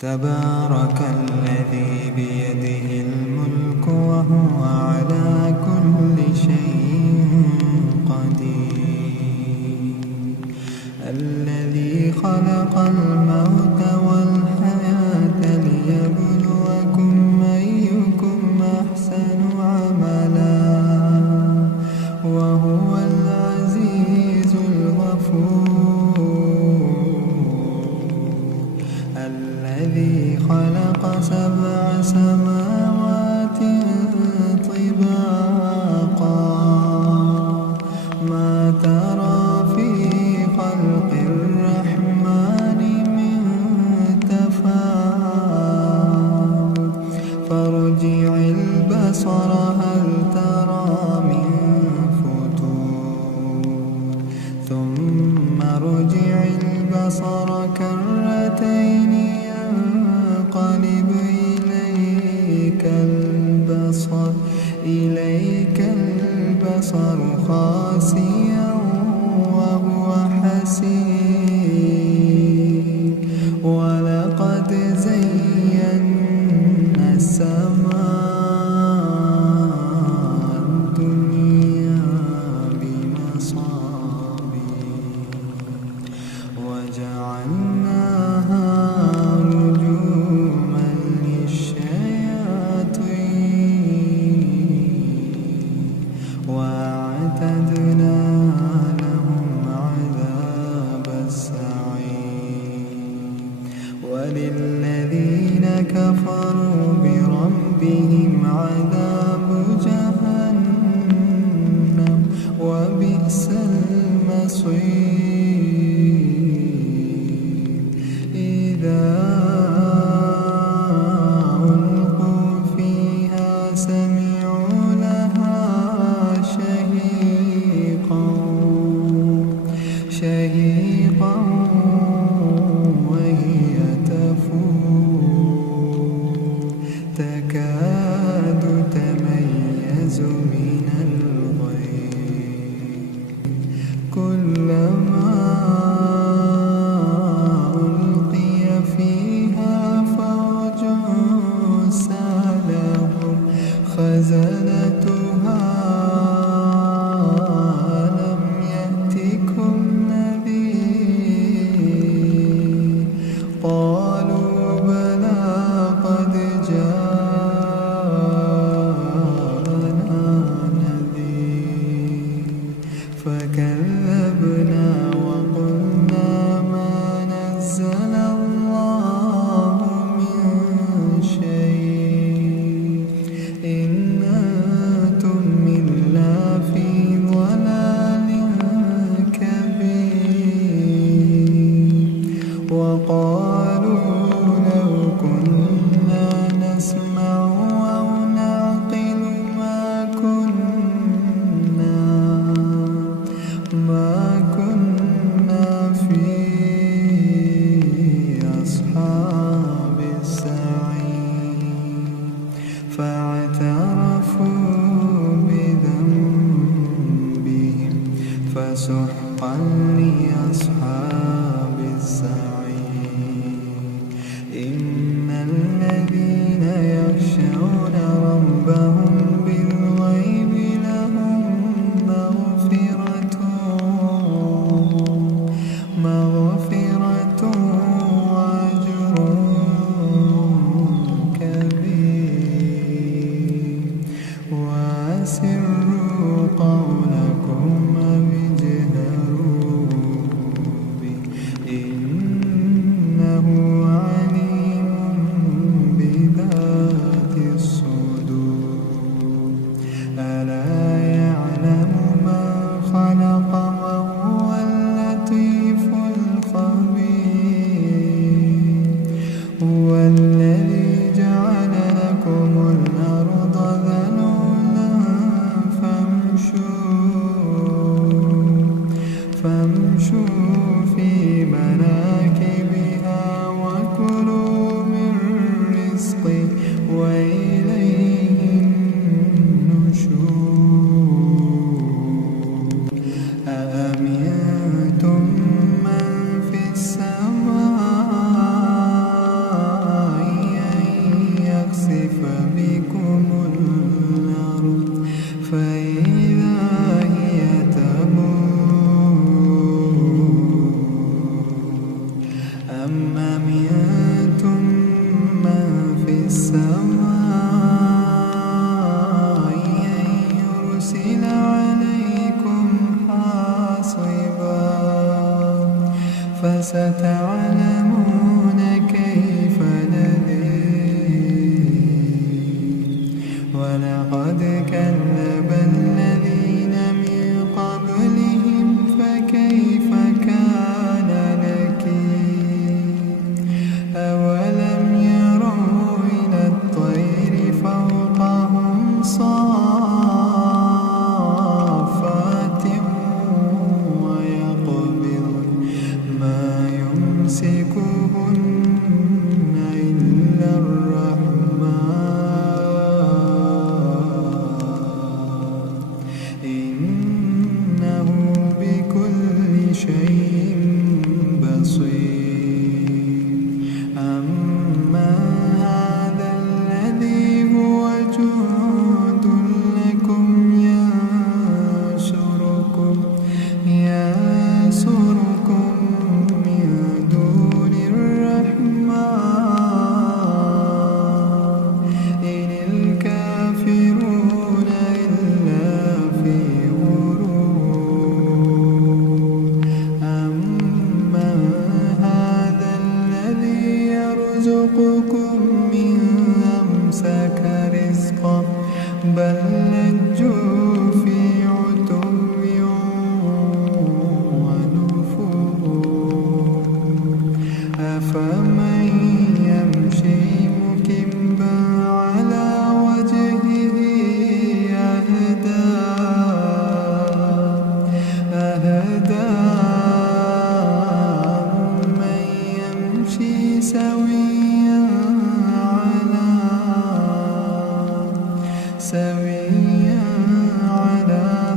تبارك الذي بيده الملك وهو على كل شيء قدير، الذي خلق الموت والحياة ليبلوكم أيكم أحسن عملا وهو العزيز الغفور، الذي خلق 7 سماوات طباقا ما ترى في خلق الرحمن من تفاوت فارجع البصر هل ترى من فتور ثم ارجع البصر كرتين ينقلب إليك البصر خاسئا وهو حسير، ولقد زينا السماء الدنيا بمصابيح وجعلناها رجوما للشياطين وأعتدنا لهم عذاب السعير، وللذين كفروا بربهم عذاب جهنم وبئس المصير، إذا ألقوا فيها سمعوا لها شهيقا وهي تفور تكاد تميز من الغيظ، كلما ألقي فيها فوج سألهم خزنتها ألم يأتكم نذير، قالوا بلى قد جاءنا نذير فكذبنا وقلنا ما نزل الله من شيء إن أنتم إلا في ضلال كبير، وقالوا لو كنا نسمع أو نعقل ما كنا في أصحاب السعير، فاعترفوا بذنبهم فسحقا لأصحاب السعير، إن الذين يخشون ربهم بالغيب لهم مغفرة وأجر كبير، وأسروا قولكم أو اجهروا به إنه عليم بذات الصدور، ألا يعلم من خلق وهو اللطيف الخبير، هو الذي جعل لكم الأرض ذلولا فامشوا في مناكبها وكلوا من رزقه وإليه النشور، أأمنتم من في السماء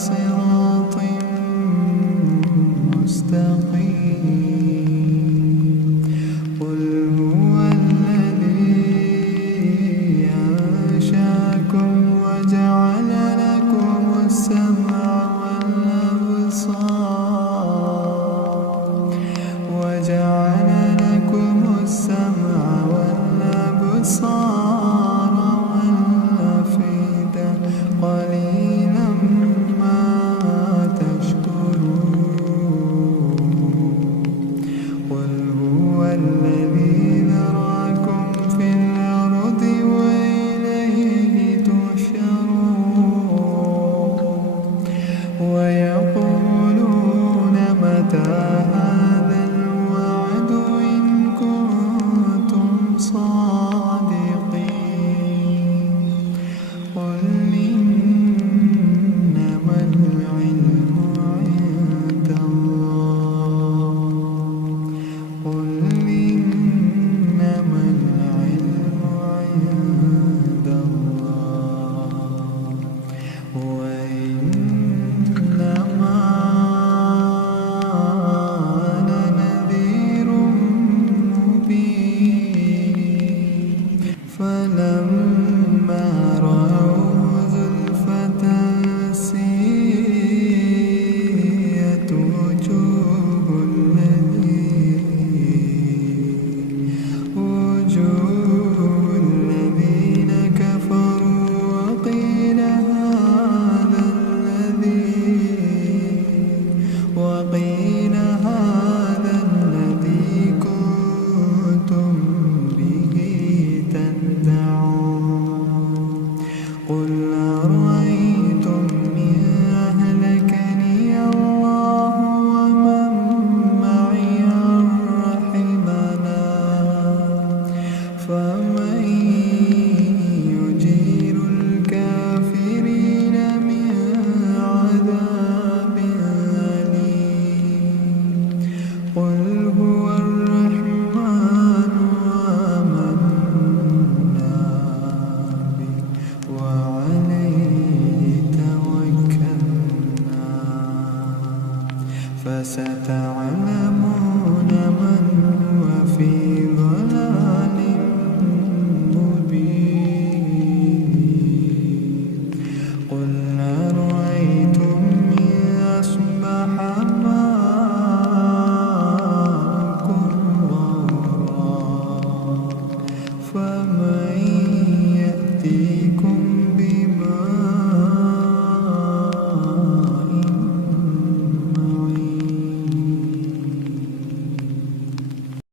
صراط مستقيم.